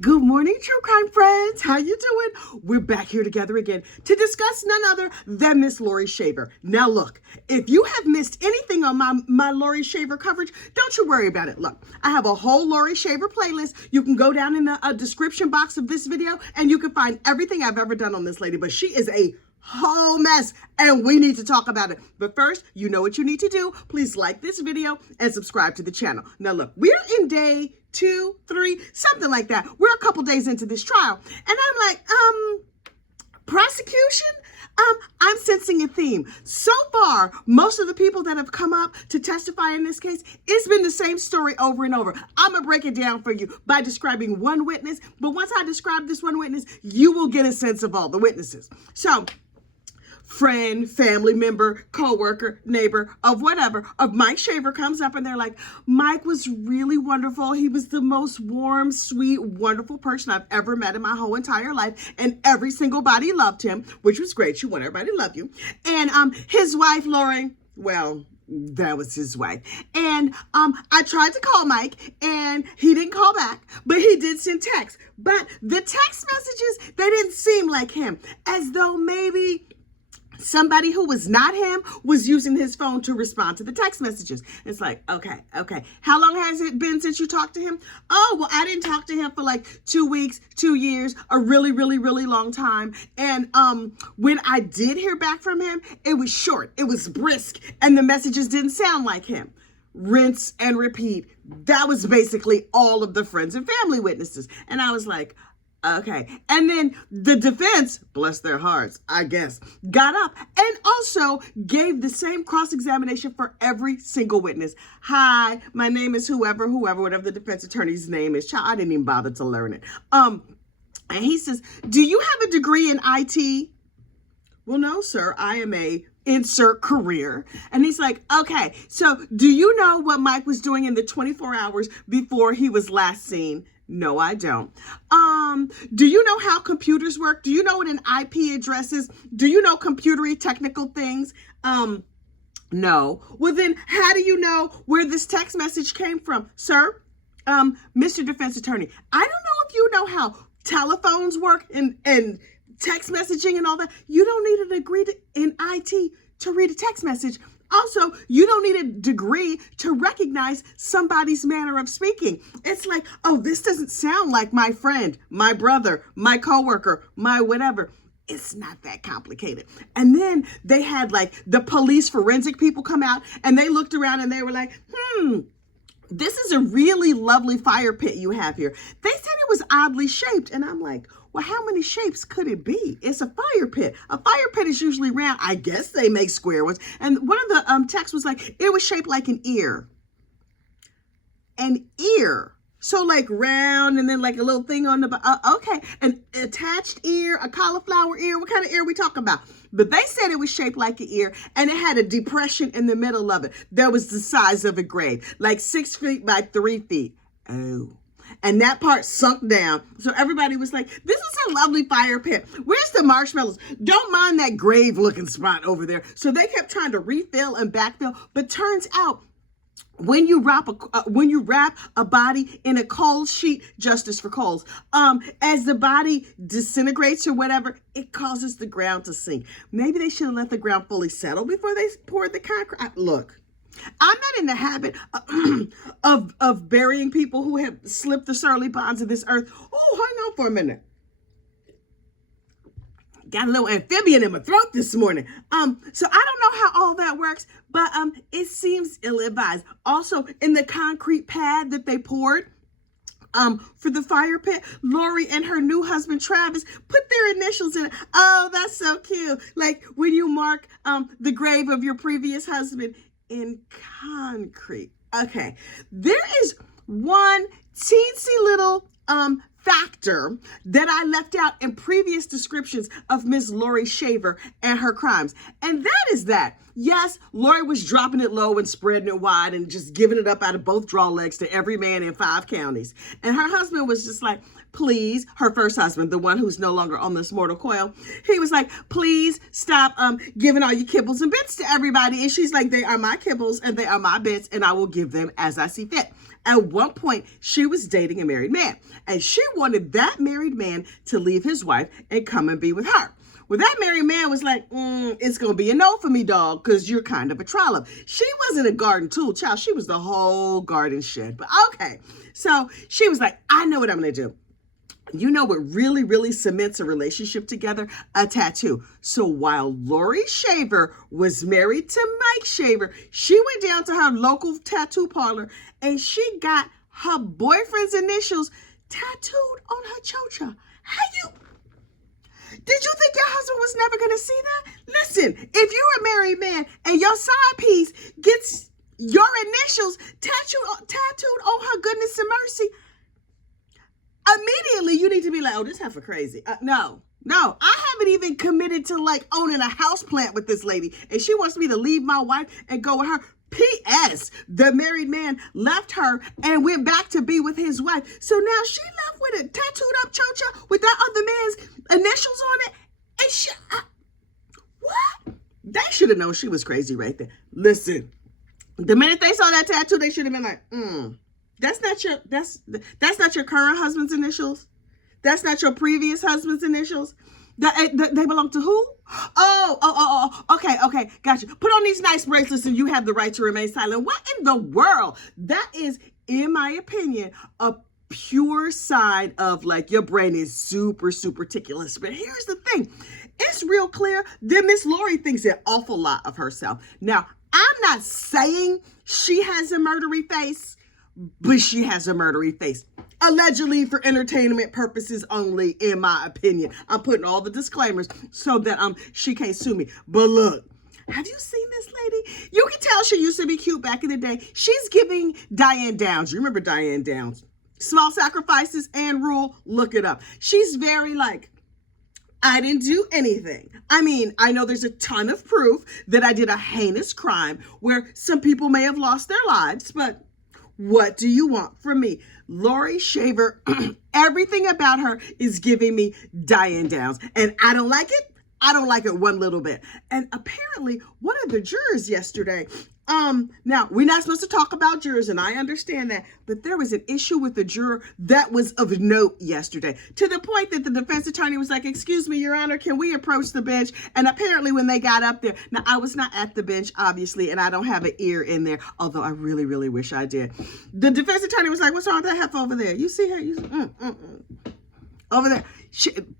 Good morning, true crime friends. How you doing? We're back here together again to discuss none other than Miss Laurie Shaver. Now look, if you have missed anything on my Laurie Shaver coverage, don't you worry about it. Look, I have a whole Laurie Shaver playlist. You can go down in the description box of this video and you can find everything I've ever done on this lady. But she is a whole mess and we need to talk about it. But first, you know what you need to do. Please like this video and subscribe to the channel. Now look, we're in day 2, 3, something like that. We're a couple days into this trial. And I'm like, prosecution? I'm sensing a theme. So far, most of the people that have come up to testify in this case, it's been the same story over and over. I'm going to break it down for you by describing one witness. But once I describe this one witness, you will get a sense of all the witnesses. So, friend, family member, co-worker, neighbor, of whatever, of Mike Shaver comes up and they're like, Mike was really wonderful. He was the most warm, sweet, wonderful person I've ever met in my whole entire life. And every single body loved him, which was great. You want everybody to love you. And his wife, Laurie, well, that was his wife. And I tried to call Mike and he didn't call back, but he did send texts. But the text messages, they didn't seem like him, as though maybe somebody who was not him was using his phone to respond to the text messages. It's like, okay. How long has it been since you talked to him? Oh, well, I didn't talk to him for like 2 weeks, 2 years, a really, really, really long time. And when I did hear back from him, it was short, it was brisk, and the messages didn't sound like him. Rinse and repeat. That was basically all of the friends and family witnesses. And I was like, okay. And then the defense, bless their hearts, I guess, got up and also gave the same cross-examination for every single witness. Hi, my name is whoever, whatever the defense attorney's name is. Child, I didn't even bother to learn it. And he says, do you have a degree in IT? Well, no, sir, I am a insert career. And he's like, okay, so do you know what Mike was doing in the 24 hours before he was last seen? No, I don't. Do you know how computers work? Do you know what an IP address is? Do you know computery technical things? No. Well, then how do you know where this text message came from, sir? Mr. Defense Attorney, I don't know if you know how telephones work and text messaging and all that. You don't need a degree in IT to read a text message. Also, you don't need a degree to recognize somebody's manner of speaking. It's like, oh, this doesn't sound like my friend, my brother, my coworker, my whatever. It's not that complicated. And then they had like the police forensic people come out and they looked around and they were like, this is a really lovely fire pit you have here. They said it was oddly shaped. And I'm like, well, how many shapes could it be? It's a fire pit. A fire pit is usually round. I guess they make square ones. And one of the texts was like, it was shaped like an ear. An ear. So like round and then like a little thing on the, okay. An attached ear, a cauliflower ear. What kind of ear are we talking about? But they said it was shaped like an ear and it had a depression in the middle of it. That was the size of a grave, like 6 feet by 3 feet. Oh. And that part sunk down. So everybody was like, this is a lovely fire pit. Where's the marshmallows? Don't mind that grave looking spot over there. So they kept trying to refill and backfill. But turns out when you wrap a body in a coal sheet, justice for coals, as the body disintegrates or whatever, it causes the ground to sink. Maybe they should have let the ground fully settle before they poured the concrete. Look. I'm not in the habit of burying people who have slipped the surly bonds of this earth. Oh, hang on for a minute. Got a little amphibian in my throat this morning. So I don't know how all that works, but it seems ill-advised. Also, in the concrete pad that they poured for the fire pit, Laurie and her new husband, Travis, put their initials in it. Oh, that's so cute. Like when you mark the grave of your previous husband in concrete. Okay, there is one teensy little factor that I left out in previous descriptions of Miss Laurie Shaver and her crimes. And that is that, yes, Laurie was dropping it low and spreading it wide and just giving it up out of both draw legs to every man in 5 counties. And her husband was just like, please, her first husband, the one who's no longer on this mortal coil, he was like, please stop giving all your kibbles and bits to everybody. And she's like, they are my kibbles and they are my bits and I will give them as I see fit. At one point, she was dating a married man, and she wanted that married man to leave his wife and come and be with her. Well, that married man was like, it's going to be a no for me, dog, because you're kind of a trollop. She wasn't a garden tool, child. She was the whole garden shed. But okay. So she was like, I know what I'm going to do. You know what really, really cements a relationship together? A tattoo. So while Laurie Shaver was married to Mike Shaver, she went down to her local tattoo parlor and she got her boyfriend's initials tattooed on her chocha. Did you think your husband was never going to see that? Listen, if you're a married man and your side piece gets your initials tattooed on her goodness and mercy, immediately you need to be like, oh, this heifer crazy. No, I haven't even committed to like owning a house plant with this lady. And she wants me to leave my wife and go with her. P.S. The married man left her and went back to be with his wife. So now she left with a tattooed up chocha with that other man's initials on it. And she, what? They should have known she was crazy right there. Listen, the minute they saw that tattoo, they should have been like, that's not your current husband's initials. That's not your previous husband's initials. They belong to who? Oh, okay, gotcha. Put on these nice bracelets and you have the right to remain silent. What in the world? That is, in my opinion, a pure sign of like your brain is super, super meticulous. But here's the thing. It's real clear that Miss Laurie thinks an awful lot of herself. Now, I'm not saying she has a murdery face, but she has a murdery face. Allegedly for entertainment purposes only, in my opinion. I'm putting all the disclaimers so that she can't sue me. But look, have you seen this lady? You can tell she used to be cute back in the day. She's giving Diane Downs. You remember Diane Downs? Small Sacrifices and Rule. Look it up. She's very like, I didn't do anything. I mean, I know there's a ton of proof that I did a heinous crime where some people may have lost their lives, but what do you want from me? Laurie Shaver, everything about her is giving me Diane Downs. And I don't like it. I don't like it one little bit. And apparently one of the jurors yesterday, now we're not supposed to talk about jurors and I understand that, but there was an issue with the juror that was of note yesterday to the point that the defense attorney was like, excuse me, Your Honor, can we approach the bench? And apparently when they got up there, now I was not at the bench, obviously, and I don't have an ear in there, although I really, really wish I did. The defense attorney was like, what's wrong with that heifer over there? You see her? Over there.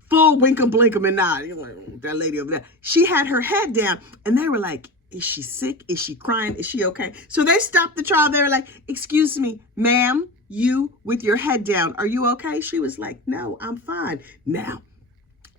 Full winkum blinkum and nod. That lady over there. She had her head down and they were like, is she sick? Is she crying? Is she okay? So they stopped the trial. They were like, excuse me, ma'am, you with your head down. Are you okay? She was like, no, I'm fine. Now,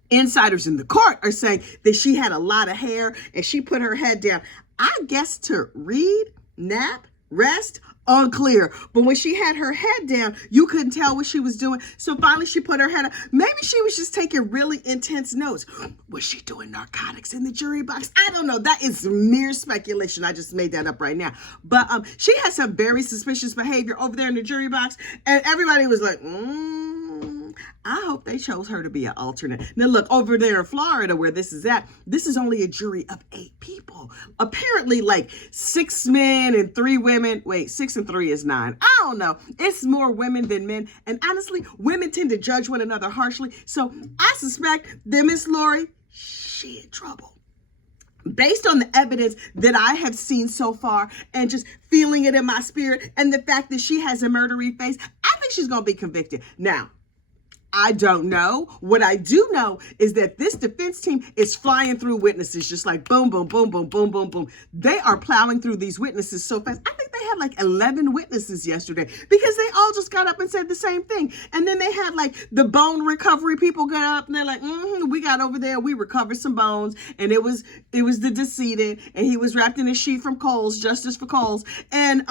insiders in the court are saying that she had a lot of hair and she put her head down. I guess to read, nap, rest, unclear. But when she had her head down, you couldn't tell what she was doing. So finally she put her head up. Maybe she was just taking really intense notes. Was she doing narcotics in the jury box? I don't know. That is mere speculation. I just made that up right now. But she had some very suspicious behavior over there in the jury box. And everybody was like, I hope they chose her to be an alternate. Now look, over there in Florida where this is at, this is only a jury of 8 people. Apparently like 6 men and 3 women. Wait, 6 and 3 is 9. I don't know. It's more women than men. And honestly, women tend to judge one another harshly. So I suspect that Miss Laurie, she in trouble. Based on the evidence that I have seen so far and just feeling it in my spirit and the fact that she has a murdery face, I think she's going to be convicted. Now, I don't know. What I do know is that this defense team is flying through witnesses just like boom, boom, boom, boom, boom, boom, boom. They are plowing through these witnesses so fast. I think they had like 11 witnesses yesterday because they all just got up and said the same thing. And then they had like the bone recovery people got up and they're like, we got over there. We recovered some bones and it was the decedent and he was wrapped in a sheet from Kohl's, Justice for Kohl's. And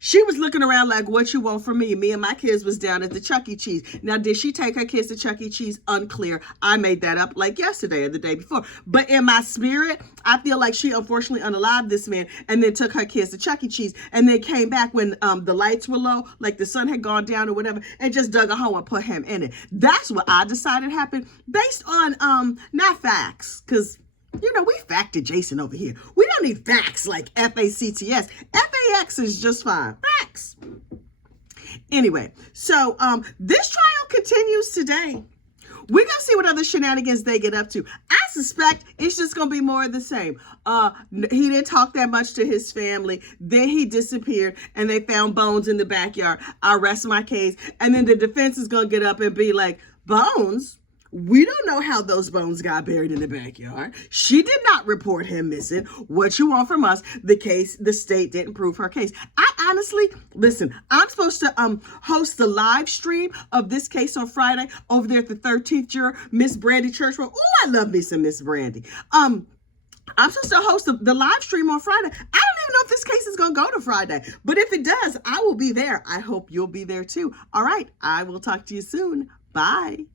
she was looking around like, what you want from me? Me and my kids was down at the Chuck E. Cheese. Now, did she take her kids to Chuck E. Cheese? Unclear. I made that up like yesterday or the day before. But in my spirit, I feel like she unfortunately unalived this man and then took her kids to Chuck E. Cheese. And then came back when the lights were low, like the sun had gone down or whatever, and just dug a hole and put him in it. That's what I decided happened based on, not facts, because You know, we fact adjacent over here. We don't need facts like FACTS. FAX is just fine. Facts. Anyway, so this trial continues today. We're going to see what other shenanigans they get up to. I suspect it's just going to be more of the same. He didn't talk that much to his family. Then he disappeared and they found bones in the backyard. I rest my case. And then the defense is going to get up and be like, bones? We don't know how those bones got buried in the backyard. She did not report him missing. What you want from us? The state didn't prove her case. I honestly, listen, I'm supposed to host the live stream of this case on Friday over there at the 13th Juror, Miss Brandy Churchwell. Oh, I love me some Miss Brandy. I'm supposed to host the live stream on Friday. I don't even know if this case is going to go to Friday, but if it does, I will be there. I hope you'll be there too. All right, I will talk to you soon. Bye.